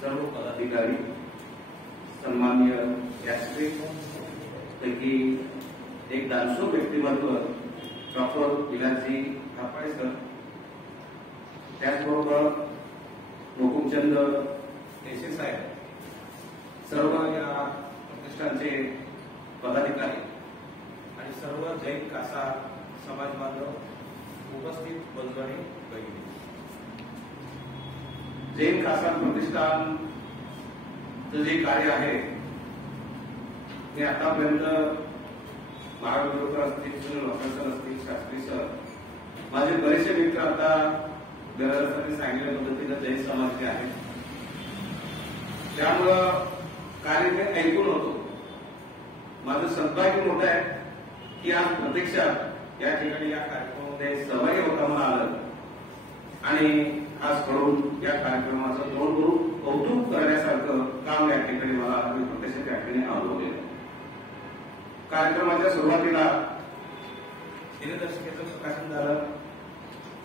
सर्व पदाधिकारी, सन्माननीय व्यासपीठ पैकी एक दानशूर व्यक्तिमत्व डॉक्टर विलासजी थापाळे सर, त्याचबरोबर हुकुमचंद देशे साहेब, सर्व या प्रतिष्ठानचे पदाधिकारी आणि सर्व जैन कासा समाज बांधव उपस्थित बंधू आणि भगिनी, जैन कासा प्रतिष्ठानचं जे कार्य आहे ते आतापर्यंत महाराष्ट्र असतील, सुनील वाकरकर असतील, शास्त्री सर, माझे बरेचसे मित्र आता गरजसाठी सांगितल्या पद्धतीने जैन समाज आहे, त्यामुळं कार्य ते ऐकून होतो. माझं सद्भाग्य मोठं आहे की आज प्रत्यक्षात या ठिकाणी या कार्यक्रमामध्ये सहभागी होता मला आलं आणि खास करून या कार्यक्रमाचं जोरभरून कौतुक करण्यासारखं काम या ठिकाणी मला प्रत्यक्ष त्या ठिकाणी अनुभवलेलं. कार्यक्रमाच्या सुरुवातीला दिनदर्शिकेचं प्रकाशन झालं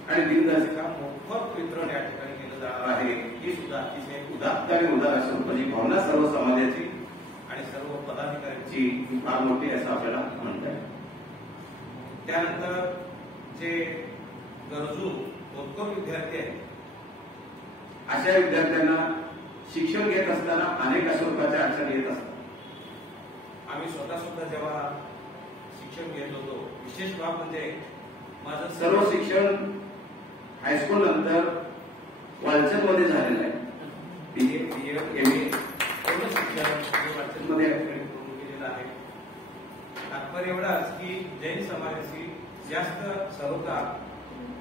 आणि दिनदर्शिका मोफत वितरण या ठिकाणी केलं जाणार आहे. ही सुद्धा अतिशय उदात्त आणि उदार असून म्हणजे भावना सर्व समाजाची आणि सर्व पदाधिकाऱ्यांची फार मोठी असं आपल्याला म्हणता येईल. त्यानंतर जे गरजू होतकरू विद्यार्थी आहेत अशा विद्यार्थ्यांना शिक्षण घेत असताना अनेक स्वरूपाच्या अडचणी येत असतात. आम्ही स्वतः सुद्धा जेव्हा शिक्षण घेत होतो, विशेष बाब म्हणजे माझं सर्व शिक्षण हायस्कूल नंतर वालचंद मध्ये झालेलं आहे. BA, BEd, MA सर्व शिक्षण वालचंद मध्ये पूर्ण केलेलं आहे. तात्पर्य एवढाच की जैन समाजाशी जास्त सरोकार,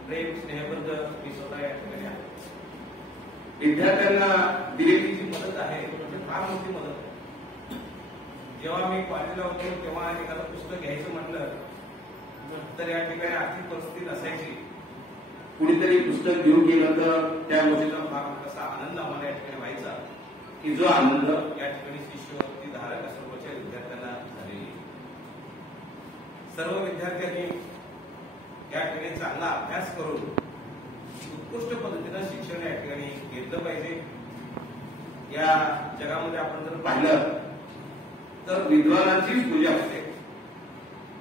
प्रेम, स्नेहबद्ध मी स्वतः या ठिकाणी आहे. विद्यार्थ्यांना दिलेली जी मदत आहे म्हणजे फार मोठी मदत आहे. जेव्हा मी कॉलेजला होतो तेव्हा एखादं पुस्तक घ्यायचं म्हटलं तर या ठिकाणी आर्थिक परिस्थिती नसायची. कुणीतरी पुस्तक घेऊन गेलं तर त्या गोष्टीचा फार कसा आनंद आम्हाला या ठिकाणी व्हायचा की जो आनंद या ठिकाणी शिष्यवृत्ती धारक स्वरूपाच्या विद्यार्थ्यांना झालेली. सर्व विद्यार्थ्यांनी या ठिकाणी चांगला अभ्यास करून उत्कृष्ट पद्धतीनं शिक्षण या ठिकाणी घेतलं पाहिजे. या जगामध्ये आपण जर पाहिलं तर विद्वानांचीच पूजा होते.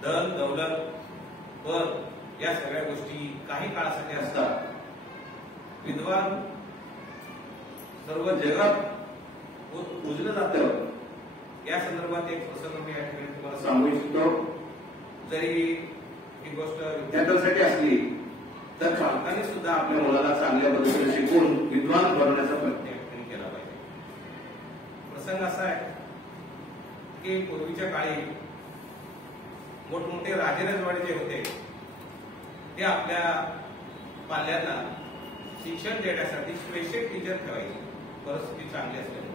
धन, दौलत, पद या सगळ्या गोष्टी काही काळासाठी असतात. विद्वान सर्व जगात पूजलं जातं. या संदर्भात एक प्रसंग मी या ठिकाणी तुम्हाला सांगू इच्छितो. जरी ही गोष्ट विद्यार्थ्यांसाठी असली तर पालकांनी सुद्धा आपल्या मुलाला चांगल्या पद्धतीने शिकवून विद्वान बनवण्याचा प्रयत्न केला पाहिजे. प्रसंग असा आहे की पूर्वीच्या काळी मोठमोठे राजेरजवाडे जे होते ते आपल्या पाल्यांना शिक्षण देण्यासाठी स्पेशल टीचर ठेवायचे. परिस्थिती चांगली असल्यामुळे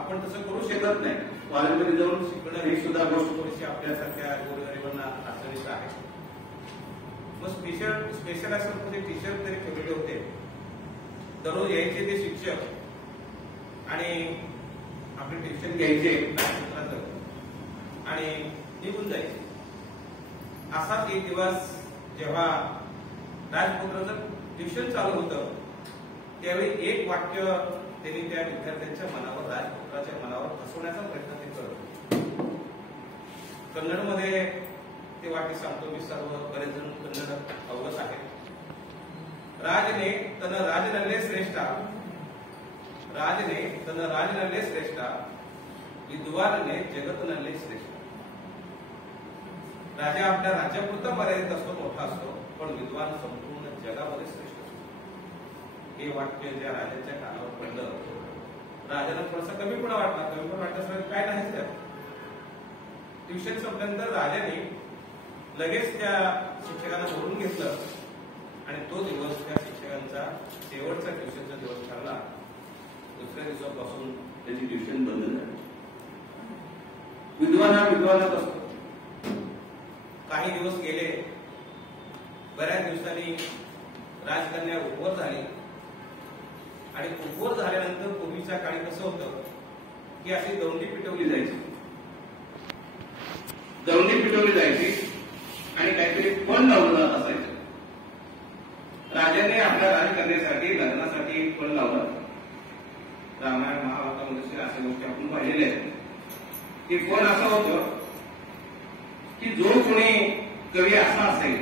आपण तसं करू शकत नाही. कॉलेजमध्ये जाऊन शिकणं ही सुद्धा गोष्ट थोडीशी आपल्यासारख्या गोरगरिबांना अडचणीची आहे. मग स्पेशल असं म्हणजे टीचर तरी ठेवलेले होते. दररोज यायचे ते शिक्षक आणि आपले ट्युशन घ्यायचे आणि निघून जायचे. असाच एक दिवस जेव्हा राजपुत्राचं ट्युशन चालू होतं त्यावेळी एक वाक्य त्यांनी त्या विद्यार्थ्यांच्या मनावर, राजपुत्राच्या मनावर फसवण्याचा प्रयत्न ते करत होते. कन्नडमध्ये ते वाक्य सांगतो मी. सर्व बरेच जण कन्नड अवगत आहेत. राजने तन राजनल्ले श्रेष्ठा, राजने तन राजनल्ले श्रेष्ठा, विद्वानने जगत नल्ले श्रेष्ठ. राजा आपल्या राज्यापुरता मर्यादित असतो, मोठा असतो, पण विद्वान संपूर्ण जगामध्ये श्रेष्ठ असतो. हे वाक्य ज्या राजाच्या कानावर पडलं, राजाला थोडासा कमीपणा वाटला. कमीपणा वाटल्यास काय नाही त्यात. ट्युशन संपल्यानंतर राजाने लगेच त्या शिक्षकांना बोलून घेतलं आणि तो दिवस त्या शिक्षकांचा शेवटचा ट्युशनचा दिवस ठरला. दुसऱ्या दिवसापासून त्याची ट्युशन बंद झाली. विद्वान हा विद्वानच असतो. काही दिवस गेले. बऱ्याच दिवसांनी राजकन्या उपवर झाली आणि उपवर झाल्यानंतर पूर्वीच्या काळी कसं होतं की अशी दौंडी पिटवली जायची. दौंडी पिटवली जायची आणि काहीतरी पण लावलं जात असायचं. राजाने आपल्या राजकन्यासाठी लग्नासाठी पण लावलं अशा गोष्टी आपण पाहिलेल्या आहेत की कोण असं होतं की जो कोणी कवी असा असेल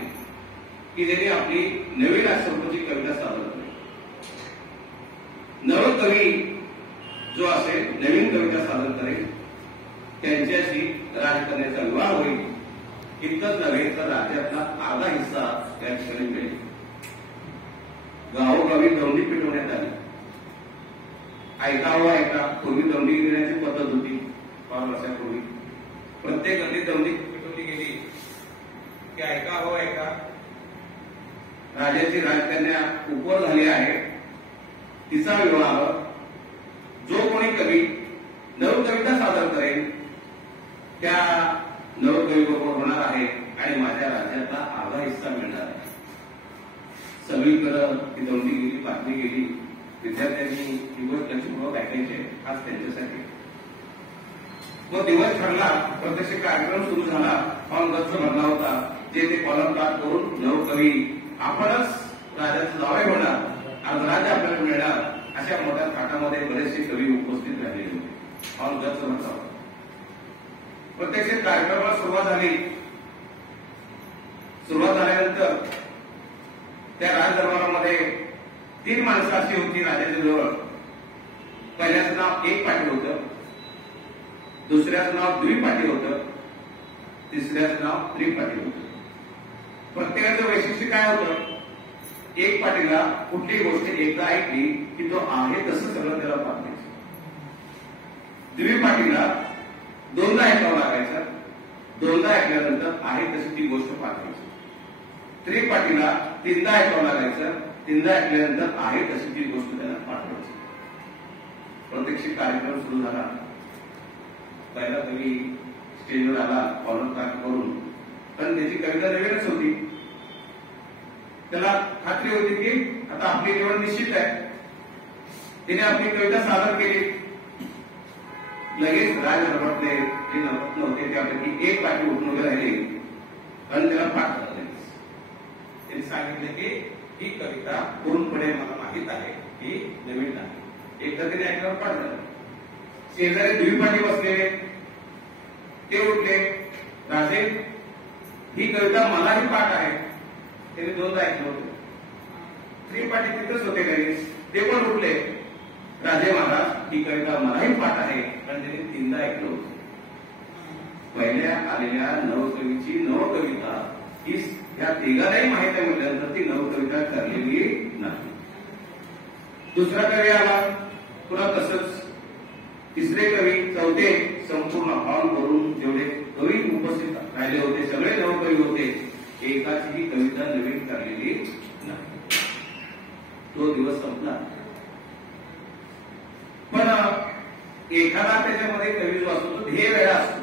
की ज्याने आपली नवीन स्वरूपाची कविता सादर करेल. नवकवी जो असेल नवीन कविता सादर करेल त्यांच्याशी राजकन्याचा विवाह होईल. इतकंच नव्हे तर राज्यातला अर्धा हिस्सा त्या ठिकाणी मिळेल. गावोगावी दौंडी पेटवण्यात आली. ऐका पूर्वी दौंडी घेण्याची पद्धत होती. 5 वर्षापूर्वी प्रत्येक गल्लीत दौंडी पेटवली गेली की ऐका राजाची राजकन्या उपवर झाली आहे. तिचा विवाह जो कोणी कवी नवकविता सादर करेल त्या नवकवी बरोबर होणार आहे आणि माझ्या राज्यातला अर्धा हिस्सा मिळणार आहे. सगळीकडे ती दौंडी गेली, बातमी गेली. विद्यार्थ्यांनी ही गोष्ट लक्षपूर्वक ऐकायचे आज त्यांच्यासाठी. मग दिवस ठरला, प्रत्यक्ष कार्यक्रम सुरू झाला. हॉल गच्च भरला होता. जे ते कॉलम पास करून नवकवी आपणच राजाचं जावई होणार, राज्य आपल्याला मिळणार अशा मोठ्या थाटामध्ये बरेचसे कवी उपस्थित राहिलेले होते. हॉल गच्च भरला होता. प्रत्यक्ष कार्यक्रमाला सुरुवात झाली. सुरुवात झाल्यानंतर त्या राजदरबारामध्ये 3 माणसं अशी होती राजाच्या जवळ. पहिल्याचं नाव एक पाटील होतं, दुसऱ्याचं नाव द्विपाटील होतं, तिसऱ्याचं नाव त्रिपाटील होतं. प्रत्येकाचं वैशिष्ट्य काय होतं? एक पाटीला कुठली गोष्ट एकदा ऐकली की तो आहे तसं सगळं त्याला पाठायचं. द्विपाटीला 2दा ऐकावं लागायचं. 2दा ऐकल्यानंतर आहे तशी ती गोष्ट पाठायची. त्रिपाटीला 3दा ऐकावं लागायचं. 3दा ऐकल्यानंतर आहे तशी ती गोष्ट त्याला पाठवायची. प्रत्यक्ष कार्यक्रम सुरू झाला. पहिला कवी स्टेजवर आला कॉलर करून, पण त्याची कविता नवीनच होती. त्याला खात्री होती की आता आपली निवड निश्चित आहे. तिने आपली कविता सादर केली. लगेच राजदरबारातले जे नवरत्न होते त्यापैकी एक पाटील उठून उभे राहिले आणि त्याला पाठ झाले. त्यांनी सांगितले की ही कविता पूर्णपणे मला माहित आहे, ही नवीन आहे. एकदा त्याने ऐकल्यावर पाठ झालं. शेजारी द्विपाठी बसलेले ते उठले, राजे ही कविता मलाही पाठ आहे. त्यांनी 2दा ऐकलं होतं. त्रिपाठी तिथंच होते लगेच, ते पण उठले, राजे महाराज ही कविता मलाही पाठ आहे, पण त्यांनी 3दा ऐकलं होतं. पहिल्या आलेल्या नवकवीची नवकविता ही या तिघांनाही माहिती आहे म्हटल्यानंतर ती नवकविता ठरलेली नाही. दुसरा कवी आला, पुन्हा तसंच. तिसरे कवी, चौथे, संपूर्ण हॉल भरून जेवढे कवी उपस्थित राहिले होते सगळे नवकवी होते. एकाचीही कविता नवीन ठरलेली नाही. तो दिवस संपला. पण एखादा त्याच्यामध्ये कवी जो असतो तो ध्येय वेळा असतो.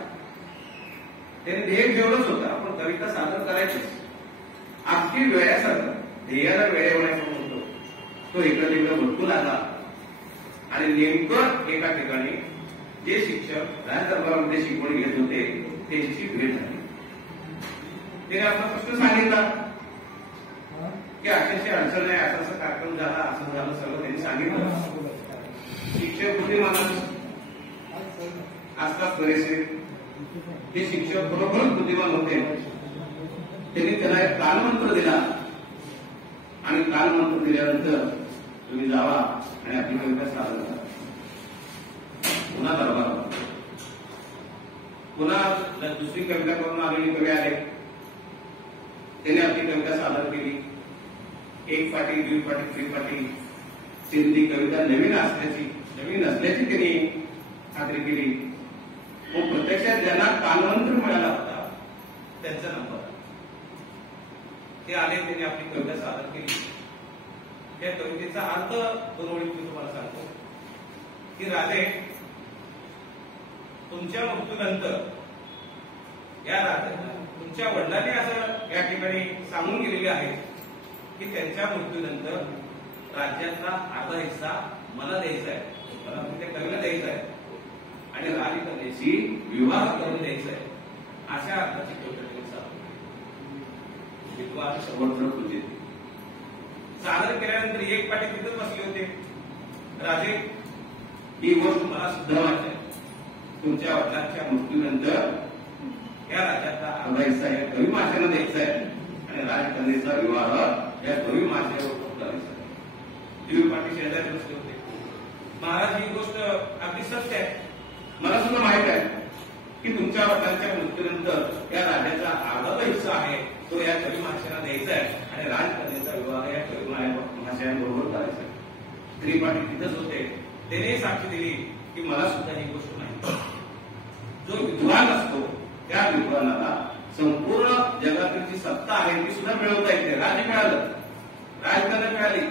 त्याने ध्येय ठेवलंच होतं, आपण कविता सादर करायचीच. अगदी वेळासारखं ध्येयाला वेळ होण्याचं म्हणतो. तो इकडे तिकडे भटकू लागला आणि नेमकं एका ठिकाणी जे शिक्षक राजदरबारामध्ये शिकवणी घेत होते त्यांची भेट झाली. त्याने आपला प्रश्न सांगितला की अशाची अडचण आहे, असा कार्यक्रम झाला, असं झालं, सगळं त्यांनी सांगितलं. शिक्षक बुद्धिमान असतात बरेचसे. हे शिक्षक बरोबरच बुद्धिमान होते. त्यांनी त्याला एक कालमंत्र दिला आणि कालमंत्र दिल्यानंतर तुम्ही जावा आणि आपली कविता सादर करा. पुन्हा दरबार, पुन्हा दुसरी कविता करून आलेली कवी आले. त्याने आपली कविता सादर केली. एक पाटी, द्विपाटी, त्रिपाटी, ती कविता नवीन असल्याची त्यांनी खात्री केली. मग प्रत्यक्षात ज्यांना कालमंत्र मिळाला होता त्यांचा नंबर ते आले. त्यांनी आपली कविता सादर केली. त्या कवितेचा अर्थ 2 ओळी मी तुम्हाला सांगतो की राजे, तुमच्या मृत्यूनंतर या तुमच्या वडिलांनी असं या ठिकाणी सांगून गेलेले आहे की त्यांच्या मृत्यूनंतर राज्यातला अर्धा हिस्सा मला द्यायचा आहे, मला त्या कवीला द्यायचा आहे आणि राजकन्याशी विवाह करून द्यायचा आहे. अशा अर्थाची कविता विद्वान सर्वत्र पूजित. सादर केल्यानंतर एक पाटी तिथं बसले होते. राजे, ही गोष्ट मला सुद्धा माहिती आहे. तुमच्या वडिलांच्या मृत्यूनंतर या राज्याचा अर्धा हिस्सा या गवी माशांना द्यायचा आहे आणि राजकन्येचा विवाह या गवी माशावर करायचा आहे. दिलीप पाटील शेजारी बसले होते. महाराज, ही गोष्ट अगदी सत्य आहे. मला सुद्धा माहित आहे की तुमच्या वडिलांच्या मृत्यूनंतर या राज्याचा अर्धा हिस्सा आहे तो या गवी माशांना द्यायचा आहे आणि राजकन्येचा विवाह या गवी माशांबरोबर करायचा आहे. दिलीप पाटील तिथंच होते. त्याने साक्षी दिली की मला सुद्धा ही गोष्ट माहिती. जो विद्वान असतो त्या विद्वानाला संपूर्ण जगातील जी सत्ता आहे ती सुद्धा मिळवता येते. राज्य मिळालं, राजकारण मिळाली,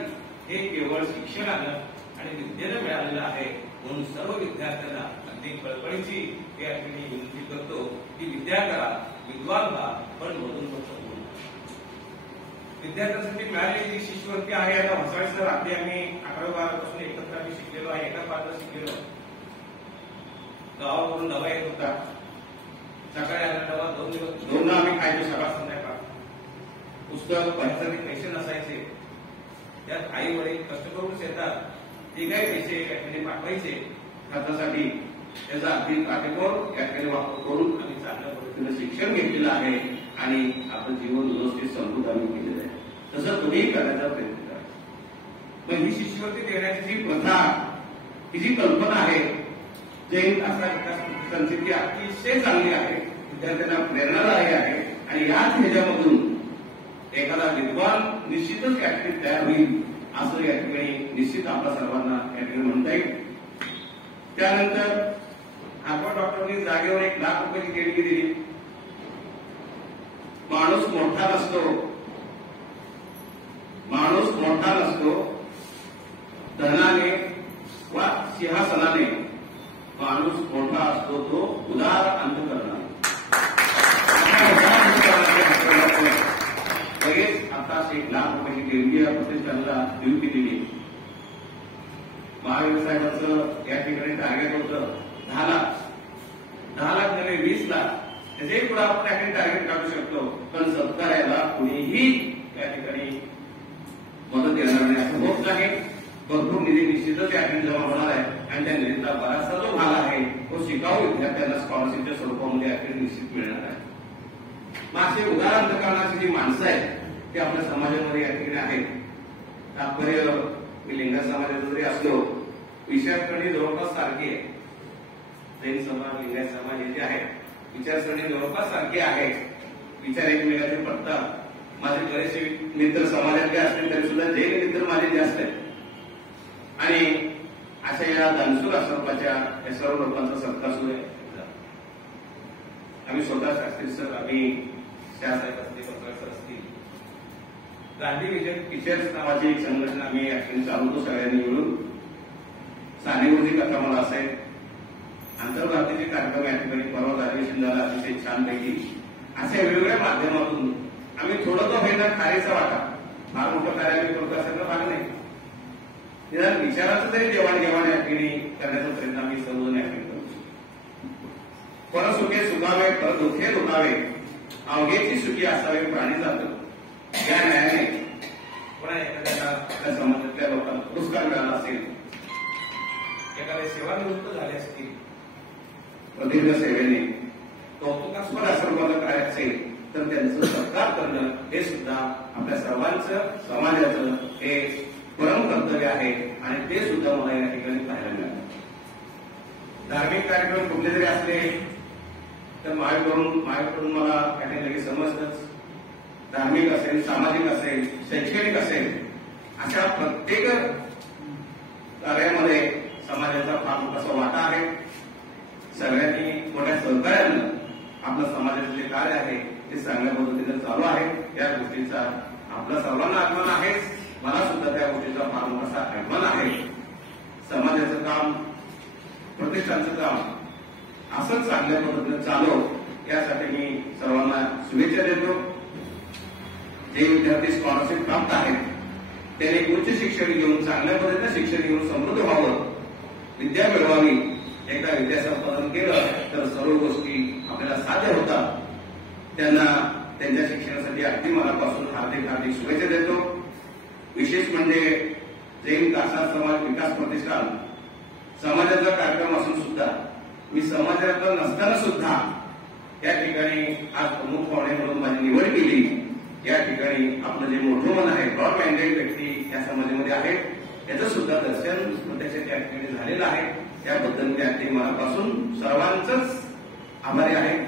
हे केवळ शिक्षणानं आणि विद्येनं मिळालेलं आहे. म्हणून सर्व विद्यार्थ्यांना अगदी कळकळीची या ठिकाणी विनंती करतो की विद्या करा, विद्वान व्हा, पण मधून फक्त बोलू. विद्यार्थ्यांसाठी मिळालेली जी शिष्यवृत्ती आहे, आता वसाळे सर अगदी आम्ही 11-12 पासून एकत्र आम्ही शिकलेलो आहे. एका पात्र शिकलेलो. गावावरून डबा येत होता. सकाळी आला डबा 2 दिवस 2 आम्ही खायचो, सकाळ संध्याकाळ. पुस्तक पैशासाठी पैसे नसायचे. त्यात आई वडील कष्ट करून येतात, ते काही पैसे याकडे पाठवायचे खर्चासाठी. त्याचा अगदी काटेकोर याकडे वापर करून आम्ही चांगल्या पद्धतीने शिक्षण घेतलेलं आहे आणि आपलं जीवन व्यवस्थित समृद्ध आम्ही केलेलं आहे. तसं तुम्ही करण्याचा प्रयत्न करा. पण ही शिष्यवृत्ती देण्याची जी प्रथा, ही जी कल्पना आहे, जैन असा विकास संस्कृती अतिशय चांगली आहे, विद्यार्थ्यांना प्रेरणादायी आहे आणि याच ह्याच्यामधून एखादा विद्वान निश्चितच या ठिकाणी तयार होईल असं या ठिकाणी निश्चित आपल्या सर्वांना या ठिकाणी म्हणता येईल. त्यानंतर आपण डॉक्टरांनी जागेवर 1 लाख रुपयाची देणगी दिली. माणूस मोठा नसतो, माणूस मोठा नसतो धनाने वा सिंहासनाने. माणूस मोठा असतो तो उदार अंतःकरणाने. लगेच आता 1 लाख रुपयाची देणगी या प्रतिष्ठानला देऊ केलेली. महावीर साहेबांचं या ठिकाणी टार्गेट होतं 10 लाख. 10 लाख नव्हे 20 लाख. त्याचे पुढे आपण या ठिकाणी टार्गेट काढू शकतो. पण सत्कार्याला कुणीही या ठिकाणी मदत येणार नाही असं होत नाही. भरपूर निधी निश्चितच या ठिकाणी जमा होणार आहे आणि त्या निधीचा बराचसा जो भाग आहे तो शिकाऊ विद्यार्थ्यांना स्कॉलरशिपच्या स्वरूपामध्ये या ठिकाणी निश्चित मिळणार आहे. असे उदार अंतःकरणाची जी माणसं आहेत ते आपल्या समाजामध्ये या ठिकाणी आहेत. तात्पर्य मी लिंगायत समाजाचा जरी असलो, विचारसरणी जवळपास सारखी आहे. जैन समाज, लिंगायत समाज हे जे आहे विचारसरणी जवळपास सारखी आहे. विचार एकमेकांचे पडतात. माझे बरेचसे मित्र समाजातले असतील तरी सुद्धा जैन मित्र माझे जास्त आहेत आणि अशा या दानशूर आश्रमाच्या या सर्व लोकांचा सत्कार सुरू आहे. आम्ही स्वतः शास्त्री सर, आम्ही शाहसाहेब असतील, पत्रकार असतील, गांधी विजन टीचर्स नावाची एक संघटना आम्ही ऍक्च्युअली चालवतो सगळ्यांनी मिळून. सानेगुरुजी कथा मला असेल, आंतरराष्ट्रीय कार्यक्रम या ठिकाणी परवा अधिवेशन झाला अतिशय छानपैकी. अशा वेगवेगळ्या माध्यमातून आम्ही थोडं तो होईना कार्याचा वाटा, फार मोठं कार्य आम्ही करतो असं भाग नाही, निदान विचाराचं तरी देवाणघेवाण या ठिकाणी करण्याचा प्रयत्न आम्ही सर्वजण या ठिकाणी करतो. परसुखे सुखावे, पर दुःखे दुखावे, अवघेची सुखी असावे प्राणी जातं. या न्यायाने कोणा एखाद्याला आपल्या समाजातल्या लोकांना पुरस्कार मिळाला असेल, एखाद्या सेवानिवृत्त झाले असतील, प्रदीर्घ सेवेने कौतुकास्पद आश्रमाला काय असेल तर त्यांचं सत्कार करणं हे सुद्धा आपल्या सर्वांचं समाजाचं हे परम कर्तव्य आहे आणि ते सुद्धा मला या ठिकाणी पाहायला मिळालं. धार्मिक कार्यक्रम कुठले जरी असले तर माझ्याकडून मला या ठिकाणी समजतच. धार्मिक असेल, सामाजिक असेल, शैक्षणिक असेल, अशा प्रत्येक कार्यामध्ये समाजाचा फार मोठा वाटा आहे. सगळ्यांनी मोठ्या सहकार्यानं आपलं समाजाचं जे कार्य आहे ते चांगल्या पद्धतीने चालू आहे. या गोष्टीचा आपल्या सर्वांना अभिमान आहे. मला सुद्धा त्या गोष्टीचा फार मोठा अभिमान आहे. समाजाचं काम, प्रतिष्ठानचं काम असंच चांगल्या पद्धतीने चालू, यासाठी मी सर्वांना शुभेच्छा देतो. जे विद्यार्थी स्कॉलरशिप प्राप्त आहेत त्यांनी उच्च शिक्षण घेऊन, चांगल्या पद्धतीने शिक्षण घेऊन समृद्ध व्हावं, विद्या मिळवावी. एकदा विद्यासंपादन केलं तर सर्व गोष्टी आपल्याला साध्य होतात. त्यांना त्यांच्या शिक्षणासाठी अगदी मनापासून हार्दिक शुभेच्छा देतो. विशेष म्हणजे जैन कासा समाज विकास प्रतिष्ठान समाजाचा कार्यक्रम असून सुद्धा मी समाजाचा नसताना सुद्धा त्या ठिकाणी आज प्रमुख पाहुणे म्हणून माझी निवड केली. या ठिकाणी आपलं जे मोठं मन आहे, ब्रॉड माइंडेड व्यक्ती या समाजामध्ये आहेत, याचं सुद्धा दर्शन प्रत्यक्ष त्या ठिकाणी झालेलं आहे. त्याबद्दल त्या ठिकाणी मनापासून सर्वांचंच आभारी आहे.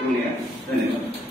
धन्यवाद.